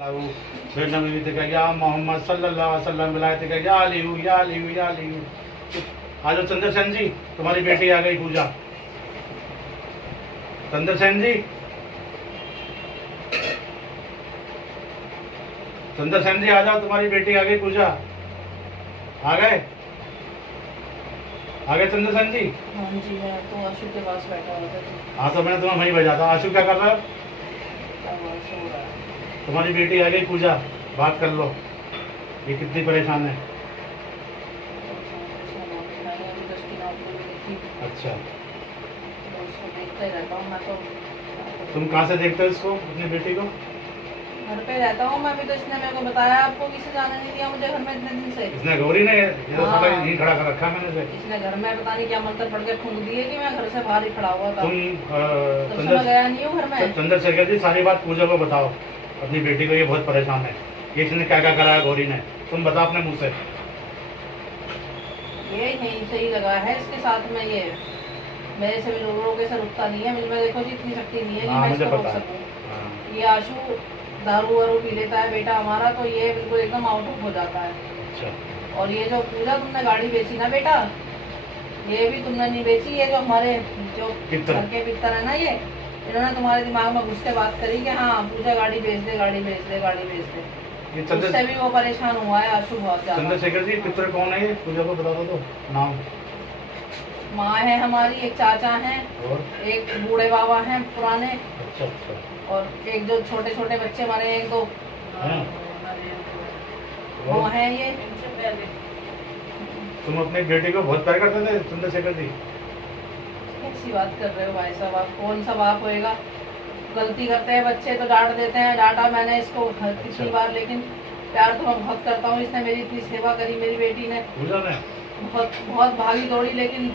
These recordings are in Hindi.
लाहू फिर नबी थे या मोहम्मद सल्लल्लाहु अलैहि वसल्लम बुलाए थे या अलीहू या अलीहू या अलीहू। आ जाओ चंद्रसेन जी, तुम्हारी बेटी आ गई पूजा। चंद्रसेन जी, चंद्रसेन जी आ जाओ, तुम्हारी बेटी आ गई पूजा। आ गए चंद्रसेन जी? हाँ जी, मैं तो आशु के पास बैठा हुआ था। हाँ तो मैंने तुम्हें वहीं भेजा था। आशु क्या कर रहा है? सो रहा है। तुम्हारी बेटी आ गई पूजा, बात कर लो। ये कितनी परेशान है। अच्छा, देखते रहता हूँ मैं तो। तुम कहाँ से देखते हो इसको, अपनी बेटी को? घर पे रहता हूँ मैं भी, तो इसने मेरे को बताया आपको, किसी जाने नहीं दिया मुझे घर में इतने दिन से। इसने गौरी ने हाँ। यहीं खड़ा कर रखा मैंने से। इसने घर में पता नहीं क्या मंत्र पढ़ के फूंक दिए कि मैं घर से बाहर ही खड़ा हुआ था। तुम मैं गया नहीं हूँ घर में। चंद्रशेखर जी, सारी बात पूजा को बताओ। अपनी बेटी को ये बहुत परेशान है, ये इसने क्या क्या करा है गौरी ने, तुम बताओ अपने मुँह से। ये यहीं से ही लगा है इसके साथ में, ये मेरे से भी लोगों के सर उठता नहीं है। मुझे में देखो जी इतनी शक्ति नहीं है कि मैं इसको रोक सकूं। ये आशु दारू वारू पी लेता है बेटा हमारा, तो ये बिल्कुल एकदम आउट ऑफ हो जाता है। अच्छा। और ये जो पूजा तुमने गाड़ी बेची ना बेटा, ये भी तुमने नहीं बेची। ये जो हमारे जो घर के पितर है ना, ये इन्होंने तुम्हारे दिमाग में घुस के बात करी कि हाँ पूजा गाड़ी बेच दे, गाड़ी बेच दे, गाड़ी बेच दे। उससे भी वो परेशान हुआ है आशु बहुत ज्यादा। चंद्रशेखर जी, पितर कौन है ये? पूजा को बता दो तो नाम। माँ है हमारी, एक चाचा हैं और एक बूढ़े बाबा हैं पुराने। अच्छा अच्छा। और एक जो छोटे छोटे बच्चे हमारे एक दो हैं। वो हैं ये। तुम अपनी बेटी को बहुत प्यार करते थे चंद्रशेखर जी? कैसी बात कर रहे हो भाई साहब आप? कौन सा बाप होएगा? गलती करते हैं बच्चे तो डांट देते हैं। डांटा मैंने इसको कितनी बार, लेकिन प्यार तो मैं बहुत करता हूँ। इसने मेरी इतनी सेवा करी मेरी बेटी ने, बहुत बहुत भागी दौड़ी, लेकिन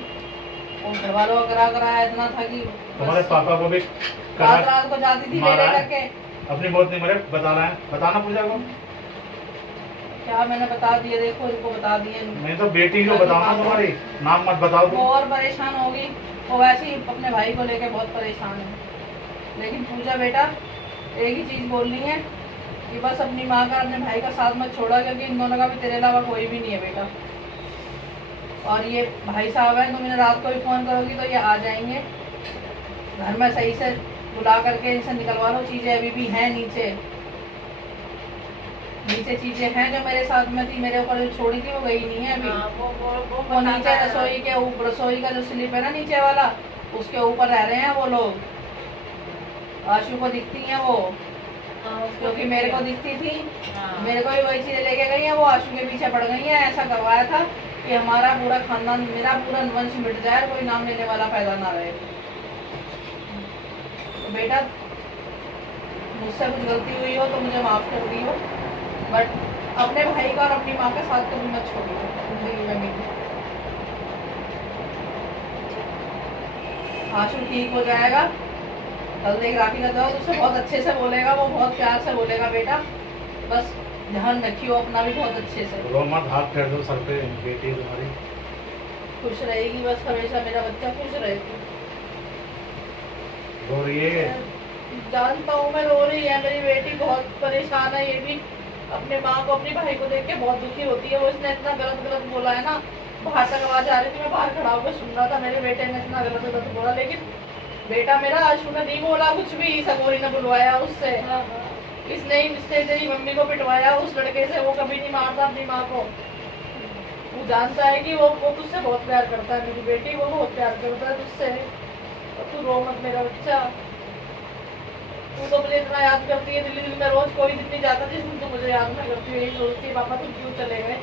घर वालों का कराया इतना था कि तुम्हारे पापा को भी रात को जाती थी ले करके। अपनी बहुत नहीं मरे, बताना पूजा को। क्या मैंने बता दिए, देखो इनको बता दिए। नहीं तो बेटी को बताना, तुम्हारी नाम मत बताओ। वो और परेशान होगी, वो वैसे ही अपने भाई को लेके बहुत परेशान है। लेकिन पूजा बेटा एक ही चीज बोलनी है कि बस अपनी माँ का अपने भाई का साथ मत छोड़ा, क्योंकि इन दोनों का भी तेरे अलावा कोई भी नहीं है बेटा। और ये भाई साहब है, तुम इन्हें रात को भी फोन करोगी तो ये आ जाएंगे घर में। सही से बुला करके इनसे निकलवा लो। चीजें अभी भी हैं नीचे चीजें हैं जो मेरे साथ में थी, मेरे ऊपर जो छोड़ी थी वो गई नहीं है अभी। वो नीचे रसोई के ऊपर, रसोई का जो स्लिप है ना नीचे वाला, उसके ऊपर रह रहे हैं वो लोग। आशु को दिखती हैं वो, क्योंकि मेरे को दिखती थी। मेरे को भी वही चीजें लेके गई है, वो आशु के पीछे पड़ गई है। ऐसा करवाया था कि हमारा पूरा खानदान, मेरा पूरा वंश मिट जाए, कोई नाम लेने वाला पैदा ना रहे। तो बेटा मुझसे कुछ गलती हुई हो तो मुझे माफ कर दी हो, बट अपने भाई का और अपनी माँ का साथ कभी मत छोड़िए जिंदगी में मेरी। आशु ठीक हो जाएगा, कल देख राखी का दो उससे बहुत अच्छे से बोलेगा, वो बहुत प्यार से बोलेगा बेटा। बस ध्यान रखियो अपना भी बहुत अच्छे से। रो मत, हाथ फेर दो सर पे, बेटी तुम्हारी खुश रहेगी बस, हमेशा मेरा बच्चा खुश रहेगी। रो रही है? जानता हूँ मैं, रो रही है मेरी बेटी, बहुत परेशान है। ये भी अपने माँ को, अपने भाई को देख के बहुत दुखी होती है। वो इसने इतना गलत बोला है ना, बाहर तक आवाज आ रही थी, मैं बाहर खड़ा होकर सुन रहा था। मेरे बेटे ने इतना गलत बोला, लेकिन बेटा मेरा आशु ने नहीं बोला कुछ भी। सगोरी ने बुलवाया उससे, इसने ही तेरी मम्मी को पिटवाया उस लड़के से। वो कभी नहीं मारता अपनी माँ को, वो जानता है कि वो तुझसे बहुत प्यार करता है मेरी बेटी, वो बहुत प्यार करता है तुझसे। तू रो मत मेरा बच्चा, तू तो मुझे इतना याद करती है दिल्ली में रोज। कोई दिन नहीं जाता जिस दिन तू मुझे याद ना करती है, यही सोचती है पापा तुम क्यों चले गए।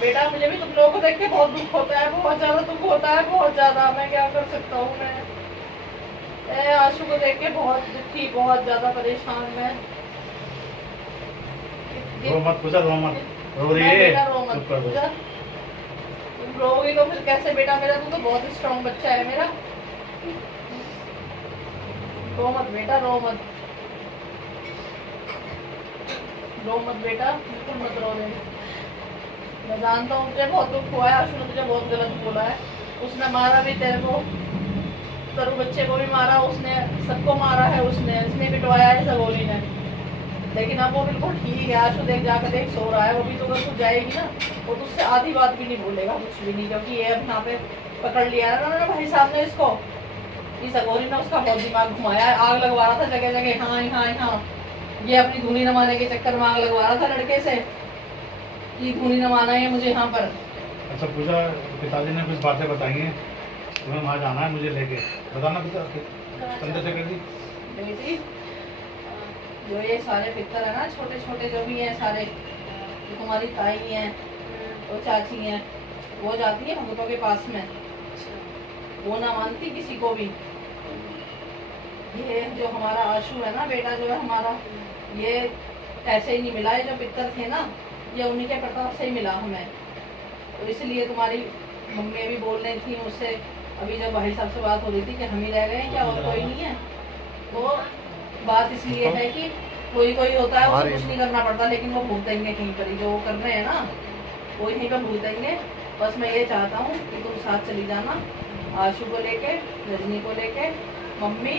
बेटा मुझे भी तुम लोगों को देख के बहुत दुख होता है, बहुत ज्यादा दुख होता है, बहुत ज्यादा। मैं क्या कर सकता हूँ, मैं आशु को देख के बहुत दुखी, बहुत ज्यादा परेशान। मैं रो मत पूजा, रो मत, रो रही है बेटा, रो मत पूजा। तुम रोगी तो फिर कैसे बेटा मेरा? तू तो बहुत स्ट्रॉन्ग बच्चा है मेरा। रो मत बेटा, रो मत बेटा, बिल्कुल मत रो रे। मैं जानता हूँ मुझे बहुत दुख हुआ है, आशु ने मुझे बहुत गलत बोला है। उसने मारा भी तेरे को, तेरे बच्चे को भी मारा उसने, सबको मारा है उसने, इसने पिटवाया है सगोली ने। लेकिन अब वो बिल्कुल ठीक है। आशु देख जाकर देख सो रहा है वो भी। तो अगर तू जाएगी ना वो तुझसे आधी बात भी नहीं बोलेगा, कुछ भी नहीं, क्योंकि ये अब यहाँ पे पकड़ लिया है ना भाई साहब ने इसको। इस अगोरी ने उसका बहुत दिमाग घुमाया है, आग लगवा रहा था जगह जगह। हाँ हाँ हाँ, ये अपनी धूनी नमाने के चक्कर में आग लगवा रहा था लड़के से कि धूनी नमाना है मुझे यहाँ पर। अच्छा पूजा, पिताजी ने कुछ बातें बताई हैं, तुम्हें वहाँ जाना है मुझे लेके, बताना पिता चंद्रशेखर जी। बेटी जो ये सारे पितर है ना, छोटे छोटे जो भी हैं सारे, जो तुम्हारी ताई हैं, वो चाची हैं, वो जाती है भगतों के पास में, वो ना मानती किसी को भी। ये जो हमारा आशु है ना बेटा, जो है हमारा, ये ऐसे ही नहीं मिला। ये जो पितर थे ना, ये उन्हीं के प्रताप से ही मिला हमें। तो इसलिए तुम्हारी मम्मी भी बोल रही थी मुझसे अभी जब भाई साहब से बात हो रही थी कि हम ही रह गए क्या और कोई नहीं है। तो बात इसलिए है कि कोई कोई होता है उसको कुछ नहीं करना पड़ता, लेकिन वो भूतेंगे कहीं पर ही, जो वो कर रहे हैं ना वो यहीं पर भूतेंगे। बस मैं ये चाहता हूँ कि तुम साथ चली जाना, आशु को लेके, रजनी को लेके, मम्मी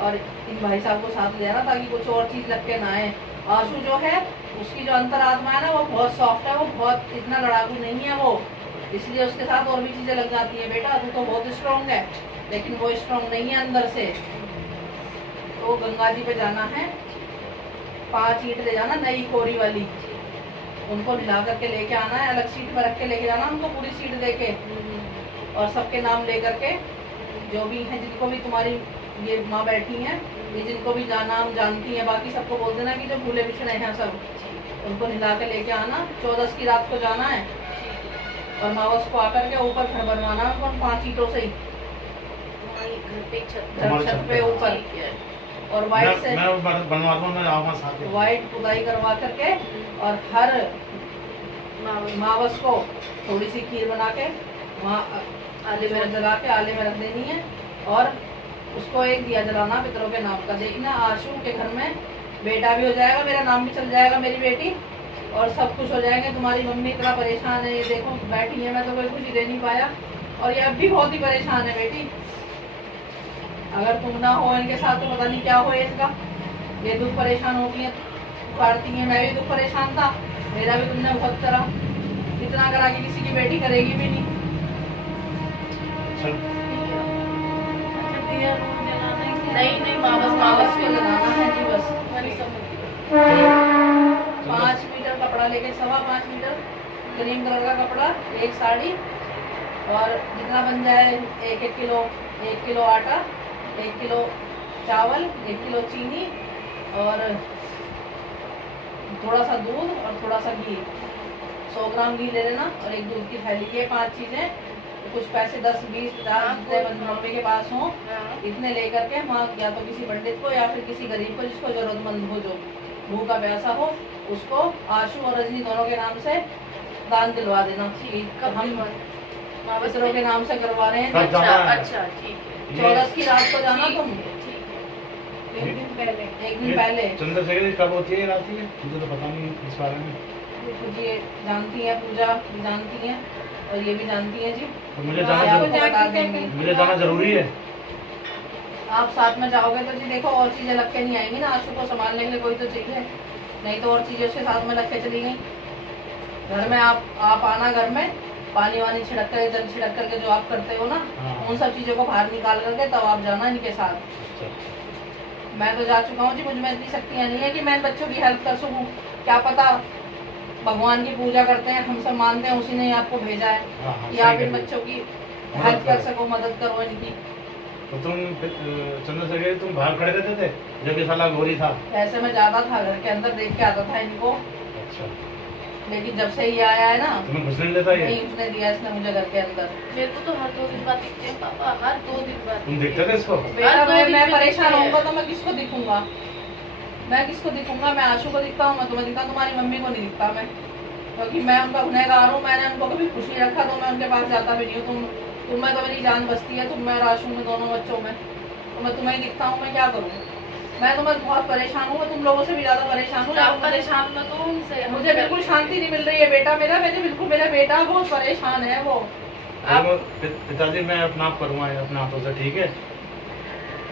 और इन भाई साहब को साथ ले जाना, ताकि कुछ और चीज़ लग के ना आए। आशु जो है उसकी जो अंतरात्मा है ना वो बहुत सॉफ्ट है, वो बहुत इतना लड़ाकू नहीं है वो, इसलिए उसके साथ और भी चीज़ें लग जाती है। बेटा तू तो बहुत स्ट्रॉन्ग है, लेकिन वो स्ट्रॉन्ग नहीं है अंदर से। तो गंगा जी पे जाना है, 5 ईंट ले जाना नई कोरी वाली, उनको मिला करके लेके आना है, अलग सीट पर रख के लेके जाना उनको, पूरी सीट दे के, और सबके नाम ले करके, जो भी हैं जिनको भी तुम्हारी ये माँ बैठी हैं, ये जिनको भी नाम जानती है, बाकी सबको बोल देना कि जो भूले बिछड़े हैं सब, उनको हिला के लेके आना। 14 की रात को जाना है और मावस को आकर के ऊपर घर बनवाना है उनको 5 ईंटों से ही, छत पे ऊपर, और वाइट से वाइट पुताई करवा करके, और हर मावस को थोड़ी सी खीर बना के आले में जला के आले में रख देनी है, और उसको एक दिया जलाना पितरों के नाम का। देखना आशु के घर में बेटा भी हो जाएगा, मेरा नाम भी चल जाएगा, मेरी बेटी, और सब कुछ हो जाएंगे। तुम्हारी मम्मी इतना परेशान है, ये देखो बैठी है, मैं तो कोई खुशी दे नहीं पाया, और ये अब भी बहुत ही परेशान है बेटी। अगर तुम ना हो इनके साथ तो पता नहीं क्या हो इनका। ये दुख परेशान होती है, उखाड़ती है। मैं भी दुख परेशान था, मेरा भी तुमने बहुत करा, इतना करा कि किसी की बेटी करेगी भी नहीं। नहीं मावस पे लगाना है जी बस। 5 मीटर कपड़ा लेके, 5.25 मीटर क्रीम कलर का कपड़ा, 1 साड़ी, और जितना बन जाए 1 किलो, 1 किलो आटा, 1 किलो चावल, 1 किलो चीनी, और थोड़ा सा दूध और थोड़ा सा घी, 100 ग्राम घी ले लेना, और एक दूध की थैली। ये 5 चीज़ें, कुछ पैसे 10, 20, 50 जितने मम्मी के पास हों इतने लेकर के वहाँ, या तो किसी पंडित को या फिर किसी गरीब को जिसको जरूरतमंद हो, जो भूखा प्यासा हो, उसको आशु और रजनी दोनों के नाम से दान दिलवा देना। ठीक, हम पितरों के नाम से करवा रहे हैं। अच्छा ठीक है। 14 की रात को जाना तुम, एक दिन पहले। एक दिन पहले। चंद्रशेखर कब होती है रात में, मुझे तो पता नहीं इस बारे में। जी जानती हैं, पूजा भी जानती हैं और ये भी जानती हैं जी। तो मुझे मुझे जाना जरूरी है। आप साथ में जाओगे तो जी देखो और चीजें लग के नहीं आएंगी ना, आशु को संभालने के लिए कोई तो चाहिए, नहीं तो और चीजें उसके साथ में लग के चली गई। घर में आप आना, घर में पानी वानी छिड़क कर, जल छिड़क करके जो आप करते हो ना, उन सब चीजों को बाहर निकाल करके तब आप जाना इनके साथ। मैं तो जा चुका हूँ जी, मुझ में इतनी शक्तियाँ नहीं है कि मैं बच्चों की हेल्प कर सकूँ। क्या पता भगवान की पूजा करते हैं, हम सब मानते हैं, उसी ने आपको भेजा है कि आप इन बच्चों की हेल्प कर सको, मदद करो इनकी। तो तुम चंद्रशेखर तुम बाहर खड़े रहते थे जब ये साला घोरी था? ऐसे मैं जाता था घर के अंदर, देख के आता था इनको। अच्छा। लेकिन जब से ये आया है ना, तुम्हें घुसने नहीं देता ये? नहीं घुसने दिया इसने मुझे घर के अंदर। मेरे को तो हर 2 दिन बाद दिखते हैं पापा, हर 2 दिन बाद। तुम देखते थे इसको? बेटा मैं परेशान होऊंगा तो मैं किसको दिखूंगा, मैं किसको दिखूंगा? मैं आशु को दिखता हूँ, मैं तुम्हें दिखता हूँ, तुम्हारी मम्मी को नहीं दिखता मैं, क्योंकि मैं उनका गुनहगार हूँ। मैंने उनको कभी खुश नहीं रखा तो मैं उनके पास जाता भी नहीं हूँ। तुम में तो मेरी जान बसती है, तुम में और आशु में, दोनों बच्चों में, तो मैं तुम्हें दिखता हूँ, मैं क्या करूँ? मैं तो बहुत परेशान हूँ, मैं तुम लोगों से भी ज्यादा परेशान हूँ। आप परेशान मत हो उनसे, मुझे बिल्कुल शांति नहीं मिल रही है बेटा मेरा, मेरा बेटा बहुत परेशान है वो। पिताजी मैं अपना आप करूँगा अपने हाथों से, ठीक है?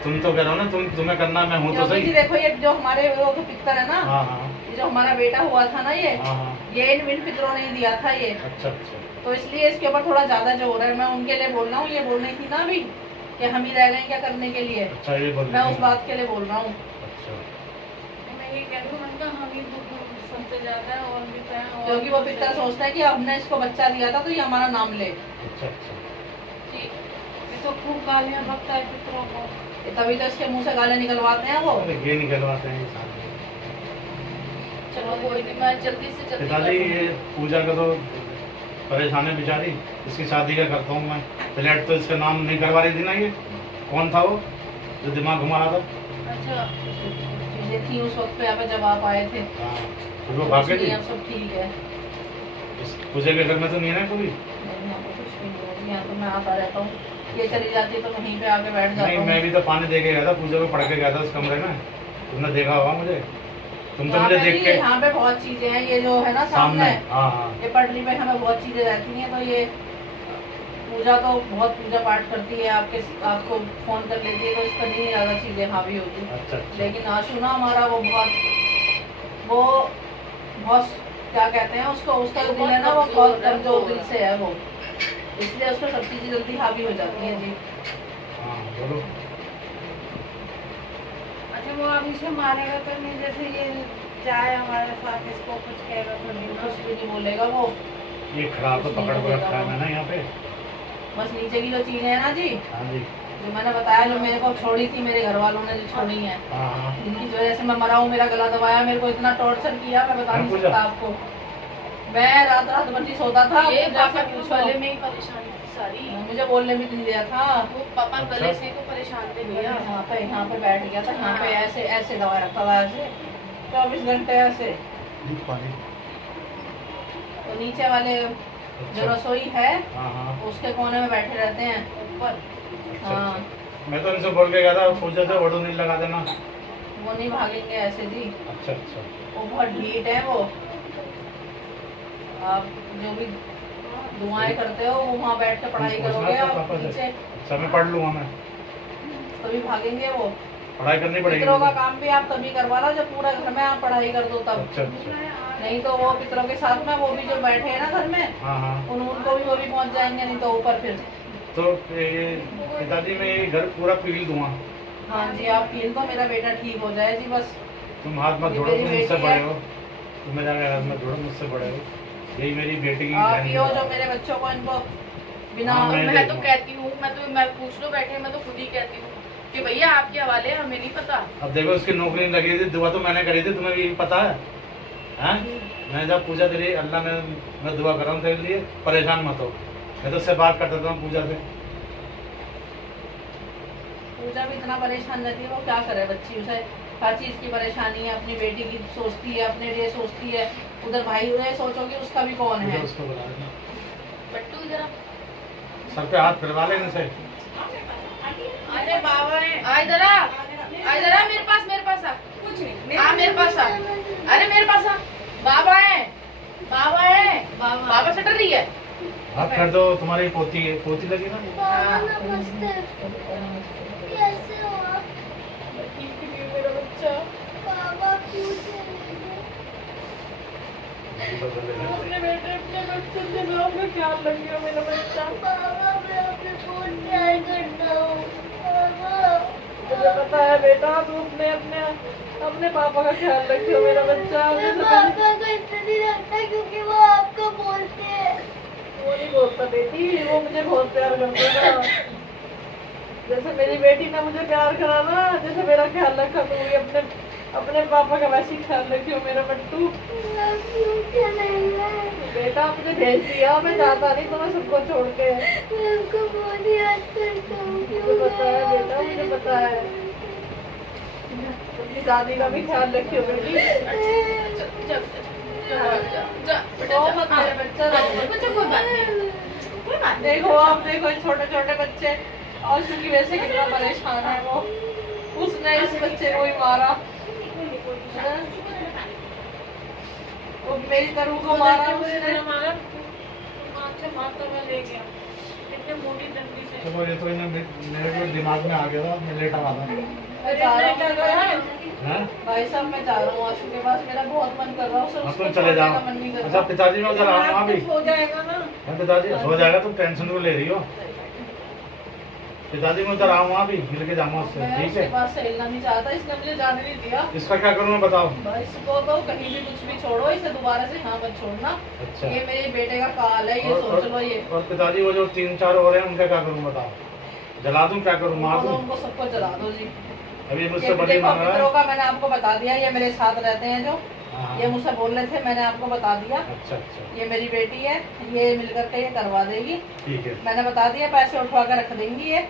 तुम तो कह रहे हो ना तुम्हें करना, मैं हूँ तो योगी जी सही। देखो, ये जो हमारे वो तो पितर है ना, हाँ हाँ ये जो हमारा बेटा हुआ था ना, ये हाँ हाँ। इन पितरों ने ही दिया था ये, अच्छा अच्छा तो इसलिए इसके ऊपर थोड़ा ज्यादा जोर है। मैं उनके लिए बोल रहा हूँ, ये बोल रही थी ना अभी कि हम ही रह गए क्या करने के लिए, अच्छा, ये बोल मैं रही उस थी। बात के लिए बोल रहा हूँ। अच्छा, मैं ये कह रही हूँ उनका हम ही दुख सबसे ज्यादा है और भी तो है, और क्योंकि वो पितर सोचता है कि हमने इसको बच्चा दिया था तो ये हमारा नाम ले, अच्छा अच्छा। जी। ये तो खूब गालियाँ बकता है पितरों को। तभी तो इसके मुंह से गालें निकलवाते हैं वो। अरे ये निकलवाते हैं इंसान। चलो कोई नहीं, मैं जल्दी से जल्दी पिताजी कर ये पूजा का तो परेशान है बेचारी, इसकी शादी का करता हूँ मैं। फ्लैट तो इसका नाम नहीं करवा रही थी ना, ये कौन था वो जो दिमाग घुमा रहा था? दूँ। अच्छा, चीजें थी उस वक्त पे यहाँ पे जब आप आए थे, हाँ, फिर वो भाग गई थी। अब सब ठीक है। इस पूजा के घर में तो नहीं है ना कोई? नहीं, यहाँ पे कुछ भी नहीं है, यहाँ तो मैं आता रहता हूँ, ये चली जाती तो वहीं पे आके बैठ जाता नहीं, हूँ। मैं भी तो पानी दे के गया था, पूजा को पढ़ के गया था उस कमरे में। तुमने देखा होगा मुझे, तुम तो यहाँ मुझे पे देख भी- के यहाँ पे बहुत चीजें हैं, ये जो है ना सामने। सामने, हाँ हाँ ये पटरी पे हमें बहुत चीजें रहती हैं, तो ये पूजा तो बहुत पूजा पाठ करती है, आपको फोन कर लेती है, तो इस पर नहीं ज्यादा चीजें हावी होती। अच्छा अच्छा। लेकिन आशु ना हमारा वो बहुत क्या कहते हैं उसको, उसका जो दिल है ना वो बहुत कमजोर दिल से है वो, इसलिए उसको सब चीजें जल्दी हावी हो जाती हैं जी। हाँ बोलो। अच्छा वो अभी से मारेगा तो नहीं, जैसे ये जाए हमारे साथ, इसको कुछ कहेगा तो नहीं ना? कुछ भी नहीं बोलेगा वो, ये खराब तो पकड़ के रखा है मैंने यहाँ पे। बस नीचे की जो चीजें है ना जी, हाँ जी। जो मैंने बताया, जो मेरे को छोड़ी थी मेरे घर वालों ने, जो छोड़ी है, हाँ हाँ। जिनकी वजह से मैं मरा हूँ, मेरा गला दबाया, मेरे को इतना टॉर्चर किया, मैं बता नहीं पूजा। सकता आपको। मैं रात रात भर नहीं सोता था, ये पूजा पापा से के पूछो। गले में ही परेशानी थी सारी। मुझे बोलने भी नहीं दिया था। वो पापा अच्छा। गले से तो परेशान थे भैया। यहाँ पे बैठ गया था, यहाँ पे ऐसे ऐसे दवा रखता था, ऐसे 24 घंटे ऐसे। पानी। तो नीचे वाले जो अच्छा। रसोई है हाँ हाँ। उसके कोने में बैठे रहते हैं ऊपर। अच्छा, हाँ, अच्छा। मैं तो इनसे बोल के गया था पूजा से ऑर्डर नहीं लगा देना। वो नहीं भागेंगे ऐसे जी, अच्छा अच्छा। वो बहुत ढीठ है वो। आप जो भी दुआएं करते हो वो वहाँ बैठ के पढ़ाई पूछना करोगे था आप पापा से। नीचे, अच्छा मैं पढ़ लूँगा, मैं तभी भागेंगे वो। पढ़ाई करनी पड़ेगी पितरों का मुझे। काम भी आप तभी करवा लो जब पूरा घर में आप पढ़ाई कर दो तब। अच्छा अच्छा। नहीं तो वो पितरों के साथ में वो भी जो बैठे हैं ना घर में, हाँ हाँ। उनको भी वो भी पहुंच जाएंगे, नहीं तो ऊपर फिर। तो ये पिताजी मैं ये घर पूरा पील दूंगा। हाँ जी, आप पील दो, मेरा बेटा ठीक हो जाए जी बस। तुम हाथ मत ये जोड़ो, मेरी तुम मुझसे बेटी बड़े है। हो। तुम मेरे हाथ मत जोड़ो, मुझसे बड़े हो। यही मेरी बेटी की आप बहन पियो की जो बात है। मेरे बच्चों को, इनको बिना हाँ, मैं तो कहती हूँ, मैं पूछ लो बैठे, मैं तो खुद ही कहती हूँ कि भैया आपके हवाले है, हमें नहीं पता। अब देखो उसकी नौकरी नहीं लगी थी, दुआ तो मैंने करी थी, तुम्हें भी पता है। हैं? मैं जब पूजा तेरी अल्लाह ने, मैं दुआ कर रहा हूँ तेरे लिए, परेशान मत हो। मैं तो उससे बात करता था पूजा से। पूजा भी इतना परेशान रहती है, वो क्या करे बच्ची, उसे हर चीज की परेशानी है, अपनी बेटी की सोचती है, अपने लिए सोचती है, उधर भाई उधर सोचो कि उसका भी कौन है। मुझे उसको बुला लेना। बट्टू इधर आ। सर पे हाथ फिरवा लेने से। अरे बाबा है, आ इधर आ, इधर आ, मेरे पास आ, कुछ नहीं, आ मेरे पास आ, अरे मेरे पास आ। बाबा है, बाबा से डर रही है। हाथ कर दो, तुम्हारी पोती है, पोती लगी ना। नमस्ते, कैसे हो आप? मेरा बच्चा बाबा क्यों चले गए? अपने बेटे अपने बच्चे से लोगों का ख्याल रखियो मेरा बच्चा। बाबा मैं आपसे बहुत प्यार करता हूँ। बाबा मुझे पता है बेटा, तू अपने अपने अपने पापा का ख्याल रखियो मेरा बच्चा। मैं पापा को इसलिए नहीं रखता क्योंकि वो आपको बोलते हैं। वो नहीं बोलता बेटी, वो मुझे बहुत प्यार करता था। जैसे मेरी बेटी ने मुझे प्यार करा ना, जैसे मेरा ख्याल रखा, तो भी अपने अपने पापा का वैसे ही ख्याल रखियो मेरा बट्टू। आप क्यों चले गए? बेटा मुझे भेज दिया, मैं जाता नहीं तुम्हें सबको छोड़ के। मैं आपको बहुत याद करता हूँ। मुझे पता है बेटा, मुझे पता है। अपनी दादी का भी ख्याल रखियो बेटी। रो मत मेरे बच्चा, रो मत। बच्चा कोई बात नहीं। देखो आप देखो छोटे छोटे बच्चे, और उसकी वजह से कितना परेशान है वो। उसने इस बच्चे को ही मारा, वो मेरी तरह को मारा उसने। मारता हुआ ले गया, इतने मोटी डंडी से। तो ये तो इन्हें मेरे को दिमाग में आ गया था, मैं लेटा रहा था। मैं जा रहा हूँ हैं? भाई साहब, मैं जा रहा हूँ आशु के पास, मेरा बहुत मन कर रहा है, हाँ, उसको तुम चले जाओ। छोड़ने का मन नहीं कर अच्छा रहा। पिताजी मैं उधर आऊँगा अभी। हो जाएगा ना। हाँ पिताजी हो जाएगा, तुम टेंशन क्यों ले रही हो? पिताजी मैं उधर आऊँगा अभी, मिल के जाऊँगा उससे, मैं ठीक उसके है? पास हिलना नहीं चाहता, इसने मुझे जाने नहीं दिया। इसका क्या करूँ मैं बताओ? भाई इसको तो कहीं भी कुछ भी छोड़ो, इसे दोबारा से यहाँ मत छोड़ना। अच्छा ये मेरे बेटे का काल है, ये सोच लो। ये और पिताजी वो जो 3-4 और हैं उनका क्या करूँ बताओ? जला दूँ, क्या करूँ, मार दूँ? उनको सबको जला दो जी। अभी मुझसे ये बड़ी देखो मांग रहा पितरों है। का मैंने आपको बता दिया, ये मेरे साथ रहते हैं जो, हाँ, ये मुझसे बोल रहे थे, मैंने आपको बता दिया। अच्छा अच्छा ये मेरी बेटी है, ये मिलकर के ये करवा देगी। ठीक है। मैंने बता दिया, पैसे उठवा कर रख देंगी ये,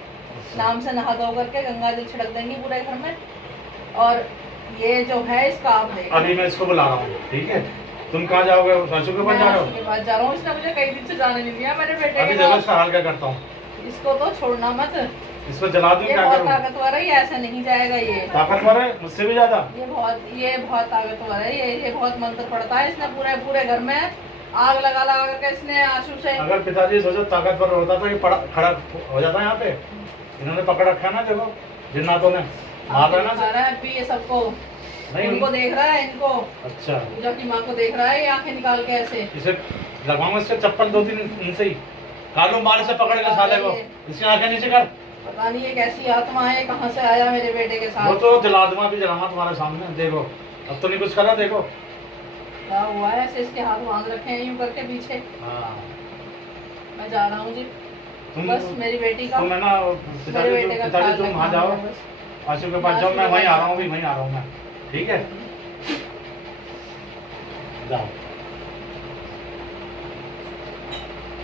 नाम से नहा धो करके गंगा जल छिड़क देंगी पूरे घर में। और ये जो है इसका आप देख। अभी मैं इसको बुला रहा हूँ, ठीक है? तुम कहाँ जाओगे? सासू के पास जा रहे के हो? पास जा रहा हूँ, इसने मुझे कई दिन से जाने नहीं दिया मेरे बेटे अभी के देखो पास। इसका हाल क्या करता हूँ। इसको तो छोड़ना मत, इसको जला दूँ, ये क्या बहुत करूँ? ताकतवर है, ये ऐसे नहीं जाएगा। ये ताकतवर है मुझसे भी ज्यादा। ये बहुत ताकतवर है, ये बहुत मंत्र पड़ता है, इसने पूरे पूरे घर में आग लगा लगा करके इसने आंसू से। अगर पिताजी सोचो ताकतवर होता तो ये खड़ा हो जाता यहाँ पे। इन्होंने पकड़ रखा है ना, देखो जिन्नातों ने मार रहा है दिखा ना। रहा है अभी ये सबको, नहीं इनको देख रहा है, इनको अच्छा पूजा की माँ को देख रहा है, ये आंखें निकाल के ऐसे। इसे लगाऊंगा इसके चप्पल 2-3 इनसे ही कालू मार से पकड़ के साले को, इसकी आंखें नीचे कर। पता नहीं ये कैसी आत्मा है, कहाँ से आया मेरे बेटे के वो साथ। तो जला दूंगा, भी जलाऊंगा तुम्हारे सामने, देखो अब तो नहीं कुछ करा, देखो। क्या हुआ है, ऐसे इसके हाथ बांध रखे हैं यूं करके पीछे। हाँ मैं जा रहा हूँ जी, तुम बस मेरी बेटी का, तुम है ना मेरे पिताजी बेटे का पिताजी तुम वहाँ जाओ, बस। आशु के पास जाओ, मैं वहीं आ रहा हूँ, अभी वहीं आ रहा हूँ मैं, ठीक है? जाओ।